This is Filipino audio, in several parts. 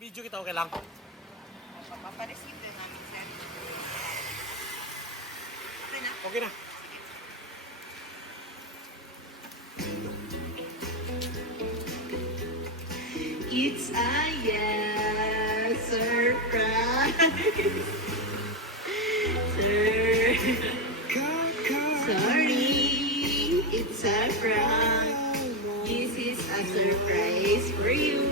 Video kita, okay lang? Papareceive din namin, sir. Okay na? Okay na. It's a yes, surprise. Sir, sorry, it's a prank. This is a surprise for you.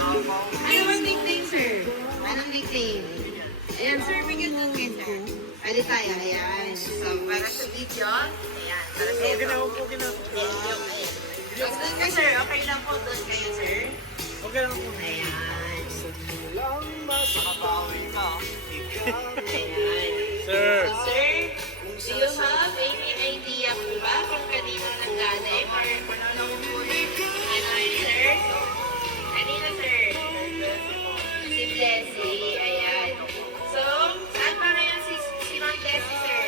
Anong nickname, sir? Anong nickname? Ayan, sir, bigyan doon kayo, sir. Pwede tayo, ayan. So, para sa video, ayan. Para sa Okay na, okay na. Doon kayo, sir. Okay lang po, doon kayo, sir. Okay lang po. Ayan. Makabawi ka. Ayan. Sir. Sir, do you have any idea po ba kung kanino nanggaling or kung anong huli? Ano yun, sir? Kanino, sir? Si Blessy. Ayan. So, saan pa ngayon si Ma'am Blessy, sir?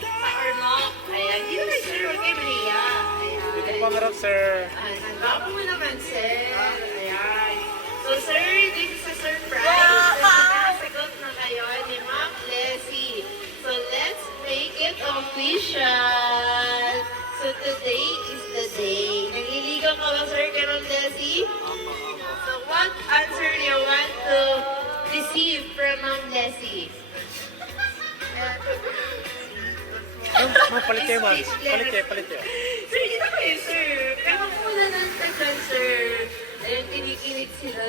Sa Ormoc. Ayan. Dito kayo, sir. Huwag kayo mahiya. Ayan. Dito pa marap, sir. Ang bago mo naman, sir. Ayan. So, sir, this is a surprise. Sasagot na kayo ni Ma'am Blessy. So, let's make it official. So, today is the day. Naliligaw ka ba, sir, kay Ma'am Blessy? So, what answer you want to receive from Ma'am Blessy? Palit kayo, ma'am. Palit kayo. Sir, dito kayo, sir. Kaya muna ng tagal, sir. Ayun, kinikinig sila.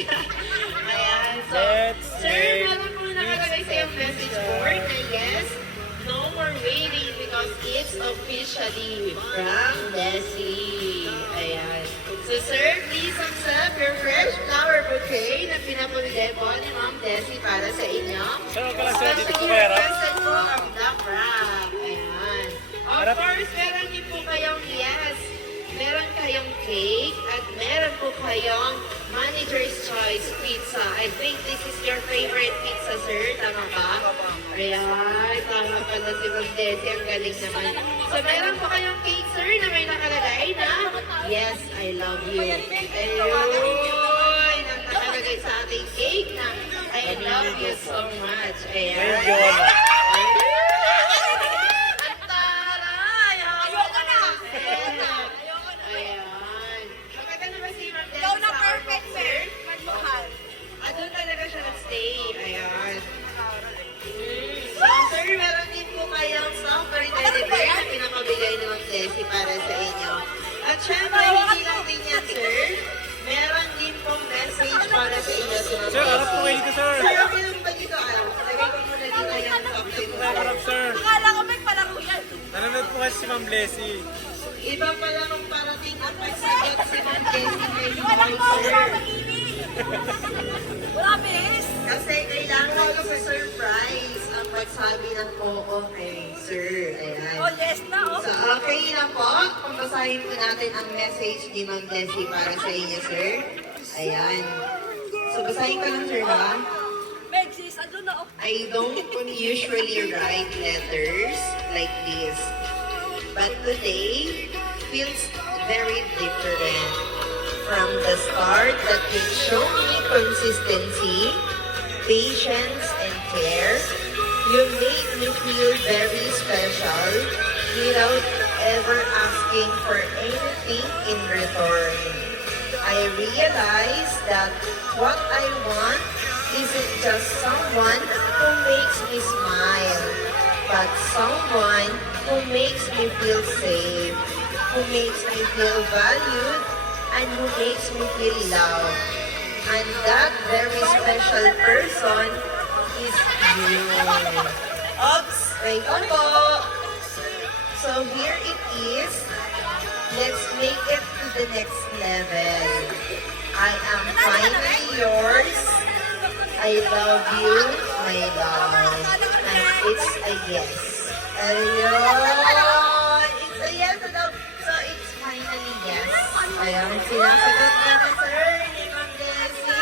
Ayan, so, Let's sir, make meron po nakalagay sa yung message board na yes, no more waiting because it's officially from Desi. Ayan. So, sir, please accept your fresh flower bouquet na pinapamigay po ni Ma'am Desi para sa inyo. Sir, okay lang, sir. Dito po Especially kayo, harap. requested po ang Black Wrap. Ayan. Of Harap. course, meron din po kayong yes. Meron kayong cake at meron po kayong Manager's Choice Pizza. I think this is your favorite pizza, sir. Tama ba? Ayan. Tama pala si Ma'am Desi. Ang galing naman. So, meron po kayong cake, sir, na may nakalagay na yes, I love you. Ayun. Ang nakalagay sa ating cake na I love you so much. Ayan. Medyo, ano. Ang taray! Ayoko na! Ayan. Maganda na ba si Ma'am Desi Ikaw na sa perfect, Ormoc, sir. Magmahal. Doon talaga siya nag-stay. Ayan. So, sir, meron din po kayong strawberry teddy bear na pinapabigay ni Ma'am Desi para sa inyo. At syempre, hindi lang din yan, sir. Meron din pong message para sa inyo. Sir, harap po kayo dito, sir. Sir, okay lang ba dito? Lagay ko muna dito yung topic Dito kayo, harap, sir. Akala ko may palaro yan. Nanonood po kasi si Ma'am Blessy. Iba pala nung parating at magsagot si Ma'am Desi kay Walang Boy, mo, sir. wala mag-ibig. Wala bes. Kasi kailangan ko sa surprise ang magsabi ng oo kay sir. Oh, Ayan. yes na, oh. So, okay na po. Pagbasahin po natin ang message ni Ma'am Desi para sa inyo, sir. Ayan. So, basahin ko lang, sir, ha? Megsis, ano na, oh. I don't usually write letters like this. But today feels very different. From the start that you show me consistency, patience, and care, you made me feel very special without ever asking for anything in return. I realize that what I want isn't just someone who makes me smile, but someone who makes me feel safe, who makes me feel valued, and who makes me feel loved. And that very special person is you. Oops! Wait po. So here it is. Let's make it to the next level. I am finally yours. I love you, my love. And it's a yes. Ayun! It's a yes. So it's finally yes. Ayan, sinasagot na na, sir, ni Ma'am Desi.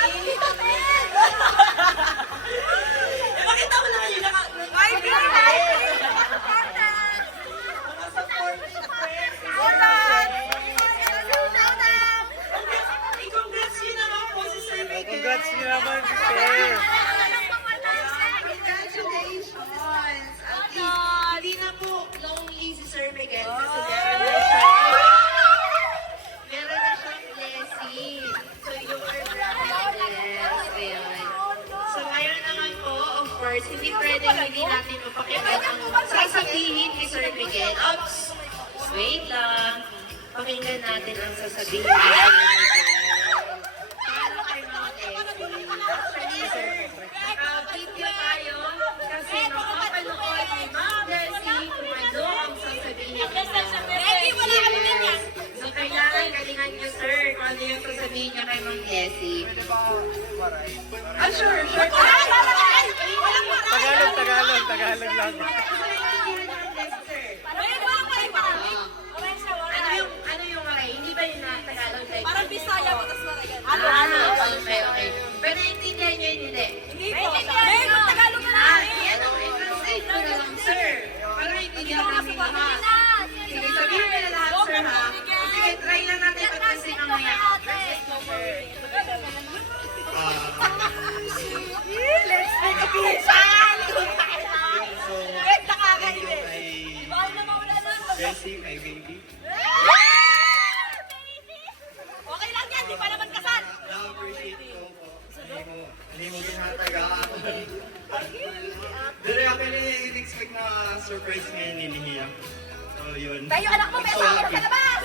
Pakita mo naman yung Ay, Mga supportive friends. Hold on! naman si sir. Congratulations! At least, hindi na po lonely si Sir Miguel kasi meron na siyang blessing. So, you are blessed. Ayan. So, ngayon naman po, of course, hindi pwedeng hindi natin mapakinggan ang sasabihin ni Sir Miguel. Oops! Wait lang. Pakinggan natin ang sasabihin ni Sir Miguel. Para kay mga blessing. Actually, sir, naka-video tayo kasi makapanood ni Ma'am Blessing kung ano ang sasabihin niya. Yes. So, kailangan galingan niyo, sir, kung ano yung sasabihin niya kay Ma'am Blessing. Ah, sure. Tagalog lang. Ano yung maray? Hindi ba yun na Tagalog like? Parang Bisaya mo, tapos Okay. Pero naintindihan niyo yun, hindi? Hindi po. Tagalog na Ah, lang. yan ang i-translate ko na lang, sir. Para naintindihan namin lahat. Sige, sabihin mo na lahat, sir, ha? Sige, try lang natin pag-translate mamaya. Let's make a vision! So, Wait, thank you nakakainis. kay Bawal na mawala na. Jessie, my baby. Okay lang yan, di pa naman kasal. Na-appreciate ko po. Hindi mo ginatagaan. Pero ako in-expect na surprise ngayon ni Nihia. So, yun. Tayo, anak mo, may So asawa ka happy. sa labas.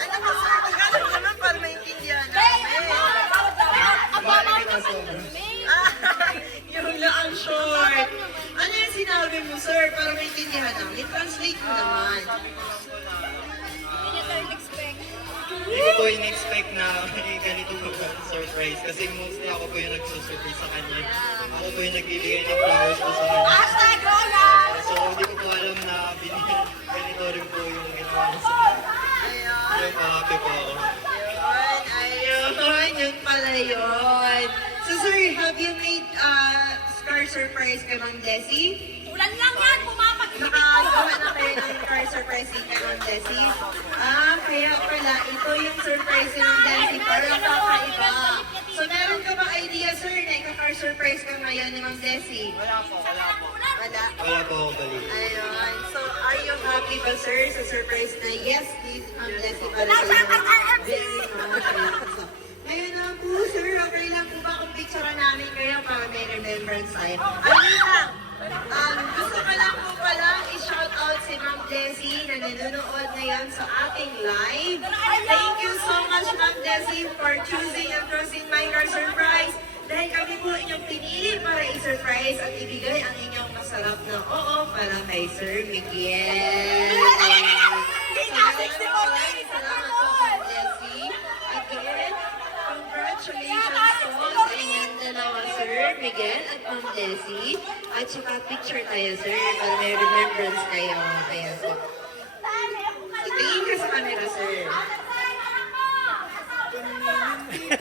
Alam mo, sir, Tagalog naman para maintindihan Tayo, namin. ang Mahal mama kita sobra. Yung lang short. Ano yung sinabi mo, sir, para maintindihan namin? Translate mo naman. Hindi ko po in-expect na may ganito po po surprise. Kasi mostly ako po yung nagsusurprise sa kanya. Ako po yung nagbibigay ng flowers po sa kanya. Hashtag Roland! So, hindi ko po alam na ganito rin po yung ginawa niya sa akin. Kaya po, happy po ako. Ayun, yun pala yun. So, sir, have you made car surprise kay Ma'am Desi? Ulan lang yan, pumapagibig Nakagawa na kayo ng car surprise kay Ma'am Desi? Ah, kaya pala, ito yung surprise ni Ma'am Desi. Parang kakaiba. So, meron ka bang idea, sir, na ika-car surprise ka ngayon ni Ma'am Desi? Wala. Wala po ako balik. Ayun. So, are you happy ba, sir, sa surprise na yes, please, Ma'am Desi, para sa Nasaan ang RFC? very much. Ayun na po, sir. Okay lang po ba kung picture namin kayo para may remembrance tayo? Ayun lang. Gusto ko lang po pala i-shout out si Ma'am Desi na nanonood ngayon sa ating live. Thank you so much, Ma'am Desi, for choosing and trusting my car surprise. Dahil kami po inyong pinili para i-surprise at ibigay ang inyong masarap na oo para kay Sir Miguel. Salamat po, Ma'am Desi. Again, congratulations po sa inyong dalawa, Sir Miguel at Ma'am Desi. At saka picture tayo, sir, para may remembrance kayo. Ayan po. So, tingin ka sa camera, sir.